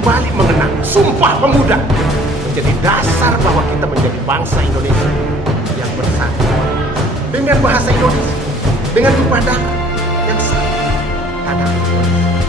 kembali mengenang Sumpah Pemuda menjadi dasar bahwa kita menjadi bangsa Indonesia yang bersatu dengan bahasa Indonesia, dengan ibadah yang sama tanah Indonesia.